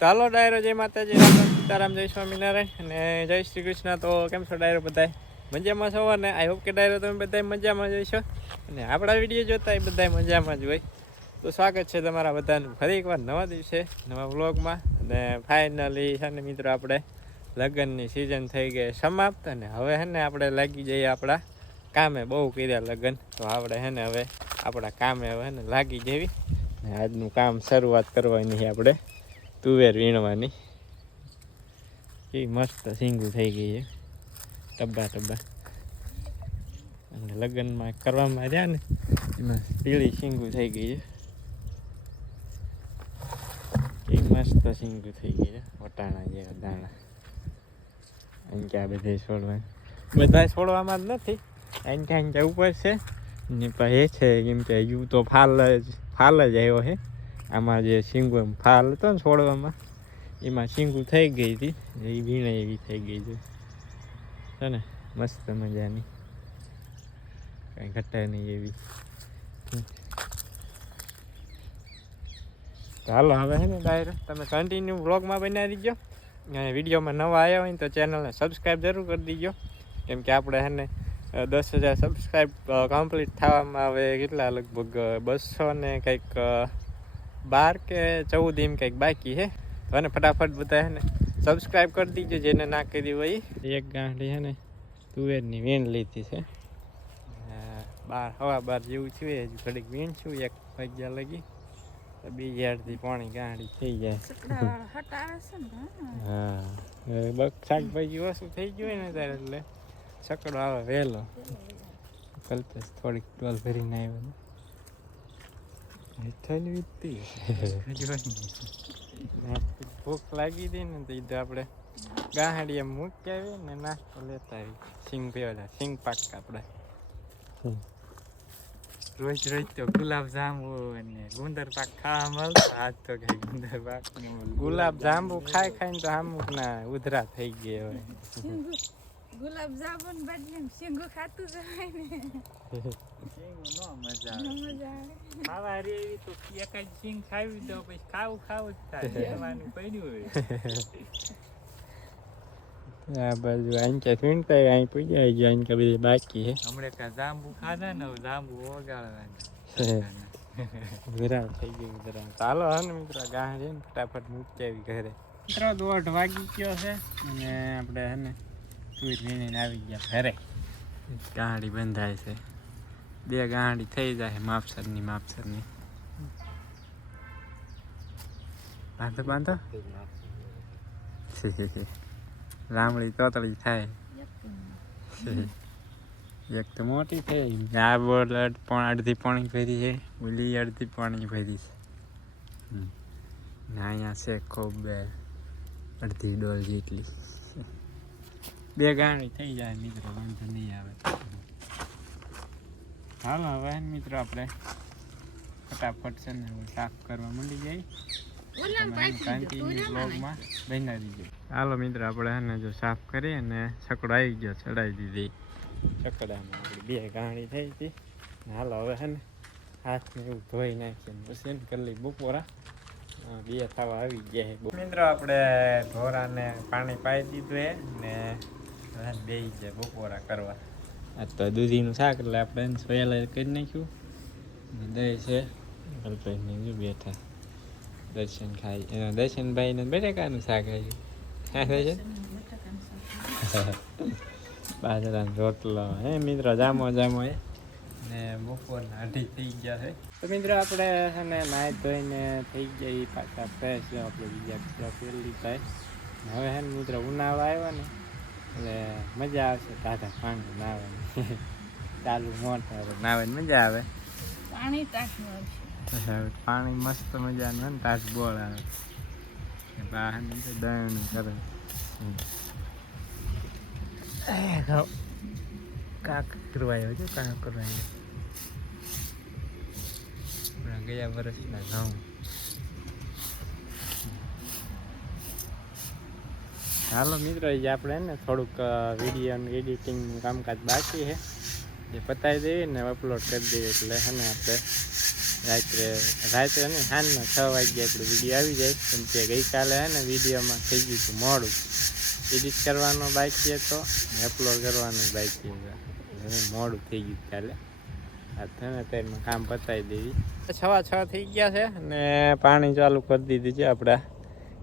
ચાલો, ડાયરો જય માતાજી. રામ રામ, સીતારામ, જય સ્વામિનારાયણ અને જય શ્રી કૃષ્ણ. તો કેમ છો ડાયરો બધાય? મજામાં છો? અને આઈ હોપ કે ડાયરો તમે બધા મજામાં જઈશો અને આપણા વીડિયો જોતા એ બધા મજામાં જ હોય. તો સ્વાગત છે તમારા બધાનું. ફરી એકવાર નવા દિવસે, નવા વ્લોગમાં. અને ફાઇનલી છે ને મિત્રો, આપણે લગ્નની સિઝન થઈ ગઈ, સમાપ્ત. અને હવે છે ને આપણે લાગી જઈએ આપણા કામે. બહુ કર્યા લગ્ન. તો આપણે છે ને હવે આપણા કામે હવે ને લાગી જેવી. આજનું કામ શરૂઆત કરવાની આપણે. તુવેર વીણવાની. એ મસ્ત સિંગું થઈ ગઈ છે. ટબ્બા ટબ્બા. અને લગ્નમાં કરવામાં રહ્યા ને, એમાં પીળી સિંગું થઈ ગઈ છે. એ મસ્ત સિંગું થઈ ગઈ છે. વટાણા જેવા દાણા. અહીં ક્યાં બધે છોડવા બધા છોડવામાં જ નથી. અહીં ક્યાં ઉપર છે ને પછી છે, કેમ કે યુ તો ફાલ જ ફાલ જ આવ્યો છે. આમાં જે શીંગુ એમ ફાલ હતો ને છોડવામાં, એમાં શીંગુ થઈ ગઈ હતી. એ વીણે એવી થઈ ગઈ હતી. છે ને? મસ્ત મજાની. કાંઈ ઘટાય નહીં એવી. ચાલો હવે છે ને ડાયરેક્ટ તમે કન્ટિન્યુ બ્લોગમાં બનાવી દીજો અને વિડીયોમાં નવા આવ્યા હોય ને તો ચેનલને સબસ્ક્રાઈબ જરૂર કરી દીજો. કેમ કે આપણે છે ને દસ હજાર સબસ્ક્રાઈબ કમ્પ્લીટ થવામાં હવે કેટલા લગભગ બસો ને કંઈક બાર કે ચૌદ એમ કંઈક બાકી હે? તો એને ફટાફટ બધા હે ને સબસ્ક્રાઈબ કરી દીજો જેને ના કરી હોય. એક ગાંઠી હે ને તુવેરની વેન લીધી છે. બાર હવા બાર જેવું થયું હજુ ઘડીક વીણ છું એક વાગ્યા લગી. તો બીજી અડધી પાણી ગાંડી થઈ જાય. છે બક શાકભાજી ઓછું થઈ ગયું હોય ને ત્યારે એટલે સકડો આવે વહેલો. કલ્પેશ થોડીક ટોલ ભરીને આવ્યો. હેઠળ વીતી ભૂખ લાગી હતી ને તો તો આપણે ગાહડી એમ મૂકી આવીએ ને નાસ્તો લેતા આવી સિંગ પીવડા સિંગ પાક આપણે. રોજ રોજ તો ગુલાબ જાંબુ અને ગુંદર પાક ખાવા મળતો. આજ તો કઈ ગુંદર પાક ગુલાબ જાંબુ ખાઈ ખાઈને તો અમુક ના ઉધરા થઈ ગયા હોય. ગુલાબ જામુન બદલે શીંગુ ખાતું જવાય ને. મજા ન મજા આવે. ખાવા રે એવી તો એક જ સિંગ ખાવી તો પછી ખાવું ખાવું જ થાય. પડ્યું હોય. આ બાજુ અહીં કે વીણતા અહીં પૂજાઈ ગયો અહીં કે બધી બાકી છે. હમણે કાં જાંબુ ખાધા ને જાંબુ ઓગાળવાના. વિરામ થઈ ગયું વિરામ ચાલો હા ને મિત્રો ગાહ છે ને ફટાફટ મૂકી આવી ઘરે. મિત્રો દોઢ વાગી ગયો છે અને આપણે હે ને તુર વીણીને આવી ગયા ઘરે. ગાડી બંધાય છે. બે ગાડી થઈ જાય માપસરની માપસરની. બાંધો બાંધો. લાંબડી તોતળી થાય. એક તો મોટી થઈ. આ બોલ પણ, અડધી પાણી ભરી છે. ઓલી અડધી પાણી ભરી છે. અહીંયા છે ખૂબ બે અડધી ડોલ જેટલી. બે ગાણી થઈ જાય મિત્રો વાંધો નહીં આવે. હાલો હવે મિત્રો આપણે ફટાફટ છે ને સાફ કરવા માંડી જાય. ઓલામ પાછી દો, કન્ટિન્યુ ઓલામાં બ્લોગમાં બના દીજો હાલો મિત્રો આપણે એને જો સાફ કરી અને છકડો આવી ગયો ચડાવી દીધી. છકડામાં આપણી બે ગાણી થઈ હતી. હાલો હવે છે ને હાથને એવું ધોઈ નાખીને પછી કરી લઈ બપોરા. બે થવા આવી ગયા મિત્રો આપણે ઢોરાને પાણી પાઈ દીધું ને બે જાય બપોરા કરવા. આ તો દૂધીનું શાક એટલે આપણે સોયાલા કરી નાખ્યું. દહીં છે કલ્પેશને જો બેઠા. દર્શન ખાઈ એના દર્શનભાઈને બટાકાનું શાક આવ્યું હા દર્શન બાજરાનો રોટલો. હે મિત્રો જામો જામો હે ને બપોરના અઢી થઈ ગયા છે. તો મિત્રો આપણે છે ને નાહી ધોઈને થઈ ગયા પાછા ફ્રેશ આપણે બીજા બીજા પહેરી લીધા હવે હે ને મિત્રો ઉનાળો આવ્યો ને એટલે મજા આવશે તાજા પાણી નાહવાની. ચાલુ મોટર નાહવાની મજા આવે? પાણી હવે પાણી મસ્ત મજા આવે ને તાજ બોળ આવે. બહાર દહીં કરે. કાક કરવાયો છે કાક કરવાયો ગયા વર્ષના ઘઉં. હાલો મિત્રો એ આપણે ને થોડુંક વીડિયો એડિટિંગનું કામકાજ બાકી છે એ પતાવી દઈએ ને અપલોડ કરી દઈએ એટલે હે ને આપણે રાત્રે રાત્રે ને સાંજના છ વાગ્યે આપણું વીડિયો આવી જાય. કેમ કે ગઈકાલે હે ને વિડીયોમાં થઈ ગયું હતું મોડું. એડિટ કરવાનો બાકી હતો ને અપલોડ કરવાનું બાકી હતું મોડું થઈ ગયું કાલે. ને ત્યારે કામ પતાવી દેવી. છવા છ થઈ ગયા છે ને પાણી ચાલુ કરી દીધું છે આપણા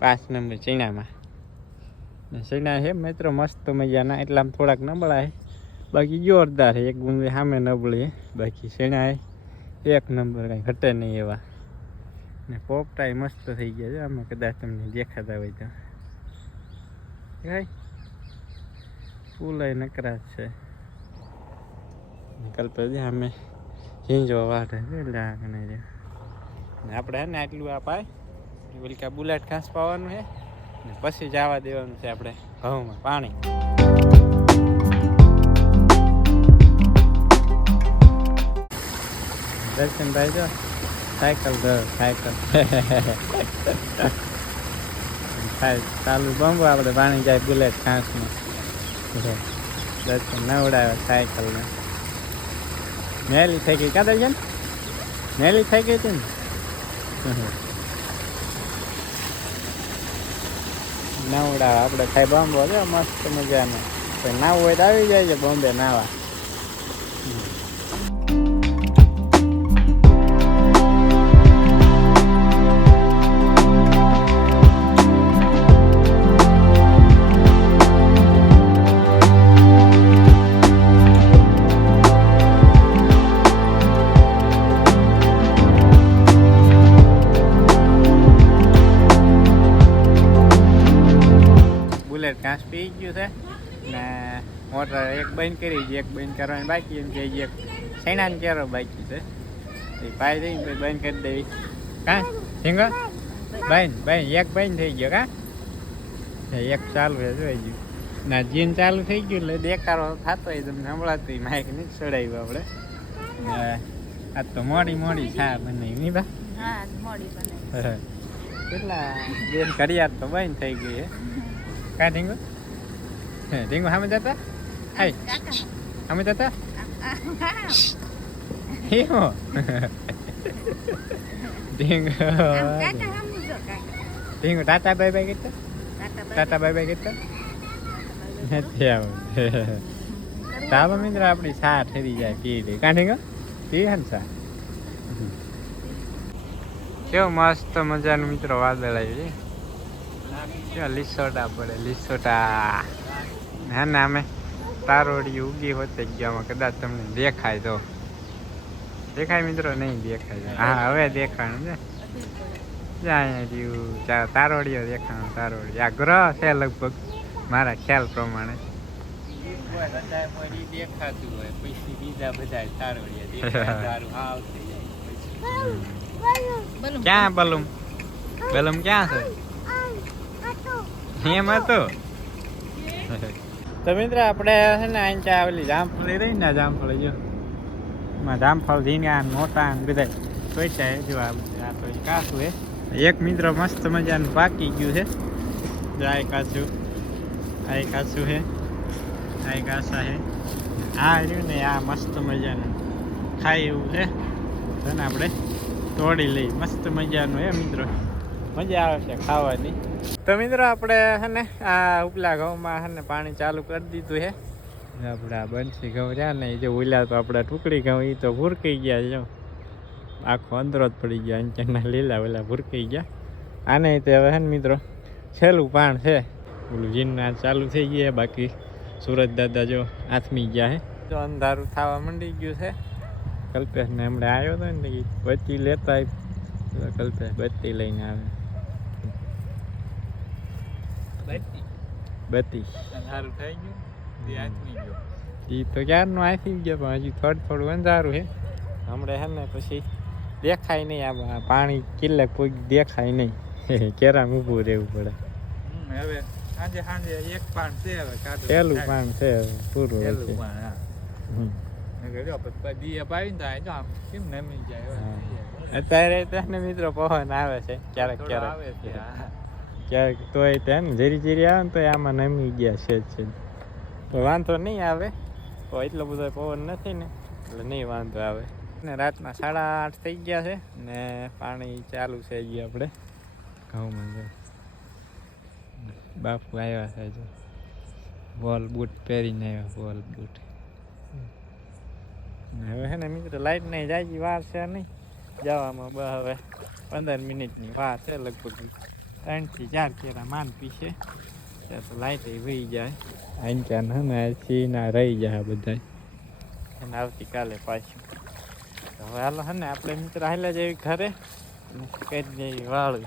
પાંચ નંબર ચીણામાં. ને હે છે મિત્રો, મસ્ત મજાના એટલે આમ થોડાક નબળા હે બાકી જોરદાર હે. એક ગુંદી સામે નબળી બાકી છે એક નંબર કાંઈ ઘટે નહીં એવા. ને પોપટાય મસ્ત થઈ ગયા છે. આમાં કદાચ તમને દેખાતા હોય તો. ભાઈ ફૂલાઈ નકરા છે. કલ્પે અમે ઝીંજો વાટે છે એટલે આપણે હે ને આટલું આ પાય. ઓલિકા બુલેટ ઘાસ પાવાનું છે ને પછી જવા દેવાનું છે આપણે. ઘઉંમાં પાણી. દર્શનભાઈ જો સાયકલ ધર સાયકલ. ચાલુ બંબો આપણે પાણી જાય બુલેટ ખાંસમાં દર્શન ન ઉડાવે સાયકલને. મેલી થઈ ગઈ કાદર છે ને મેલી થઈ ગઈ હતી ને? ના ઉડાવે આપણે ખાઈ બાંબો છે મસ્ત મજાનો. નાવું હોય તો આવી જાય છે, બોમ્બે નાવા. મોટર એક બંધ કરી છે એક બંધ કરવાની બાકી એમ કે હજી એક સૈણાને કેરો બાકી છે એ પાઈ દઈને પછી બંધ કરી દેવી કા સિંગર બંધ બંધ એક બંધ થઈ ગયો કા એક ચાલુ છે જોઈ ગયું ના જીન ચાલુ થઈ ગયું એટલે દેખાડો થતો હોય તમને સંભળાતું માઇક નહીં ચડાવ્યું આપણે ને આ તો મોડી મોડી છા બનાવી નહીં બા હા મોડી બને કેટલા બેન ઘડિયાળ તો બંધ થઈ ગઈ હે કા ઢીંગુ હે ઢીંગુ સામે જતા ઢીંગુ કાકા સામું જો કાકા ઢીંગુ ટાટા બાય બાય કીધા ટાટા બાય બાય કીધા નથી મિત્ર આપણી સા ઠરી જાય પી લે કા ઢીંગુ પી હે સા કેવો મસ્ત મજાનું મિત્રો વાદળ આવી કેવા લીસોટા પડે લીસોટા ના ના અમે તારોડી ઉગી હોત ગયામાં કદાચ તમને દેખાય તો દેખાય મિત્રો નહીં દેખાય હા હવે દેખાણું છે જ્યાં તારોડીઓ દેખાણું તારોડી આ ગ્રહ છે લગભગ મારા ખ્યાલ પ્રમાણે દેખાતું હોય પછી બીજા બધા તારોડિયા ક્યાં બલૂમ બલૂમ ક્યાં છે એમ હતું તો મિત્ર આપણે છે ને અહીં ચા પેલી જામફળી રહી ને જામફળી જો. એમાં જામફળ ઝીંગા મોટા ને બધા સોચ્યા હે જો આ આ તો કાચું હે. એક મિત્ર મસ્ત મજાનું પાકી ગયું છે. જો આ કાચું આ કાચું છે આ કાચા છે આ રહ્યું ને આ મસ્ત મજાનું ખાય એવું છે. ને આપણે તોડી લઈ મસ્ત મજાનું હે મિત્રો. મજા આવે છે ખાવાની. તો મિત્રો આપણે હે ને આ ઉપલા ઘઉંમાં હે ને પાણી ચાલુ કરી દીધું છે. આપણે આ બંસી ઘઉં રહ્યા ને એ જે ઉલ્યા તો આપણા ટુકડી ઘઉં એ તો ભૂરકી ગયા જો. આખો અંદરો જ પડી ગયા અંચના લીલા ઓલા ભૂરકાઈ ગયા. આને તે હવે હે ને મિત્રો છેલ્લું પાણ છે. ઓલું જીનના ચાલુ થઈ ગયા, બાકી સુરત દાદા જો આથમી ગયા હે જો અંધારું થવા માંડી ગયું છે. કલ્પેશ ને હમણાં આવ્યો હતો ને ઈ લેતા. કલ્પેશ બત્તી લઈને આવે. બત્તી સારું થઈ ગયું એ તો ક્યારનું આથી ગયો પણ હજી થોડું થોડું અંધારું છે હમણાં હે ને પછી દેખાય નહીં આ પાણી કિલ્લે કોઈ દેખાય નહીં. કેરામ ઊભું રહેવું પડે. હવે સાંજે સાંજે એક પાન છે હવે પહેલું પાણ છે પૂરું પેલું પહેલું પાન હા. અત્યારે તેને મિત્રો પવન આવે છે ક્યારેક ક્યારેક. આવે છે. ક્યારેક તોય તેમ જીરી જીરી આવે ને તો આમાં નમી ગયા છે જ છે. તો વાંધો નહીં આવે. તો એટલો બધો પવન નથી ને, એટલે નહીં વાંધો આવે. ને રાતના સાડા આઠ થઈ ગયા છે ને પાણી ચાલુ છે હજી આપણે. ઘઉંમાં બાપુ આવ્યા છે જો બોલ બૂટ પહેરીને આવ્યા બોલ બૂટ. હવે છે ને મિત્રો લાઈટ નહીં જાય વાર છે નહીં. જવામાં બ હવે પંદર મિનિટની વાર છે લગભગ. ત્રણથી ચાર કેરા માન પીશે. ત્યાં તો લાઈટ વહી જાય. આઈન હે ને સીના રહી જાય બધા અને આવતીકાલે પાછું. હવે હાલો હે ને આપણે મિત્ર હાલ્યા જેવી ઘરે. કરી દેવી વાળું.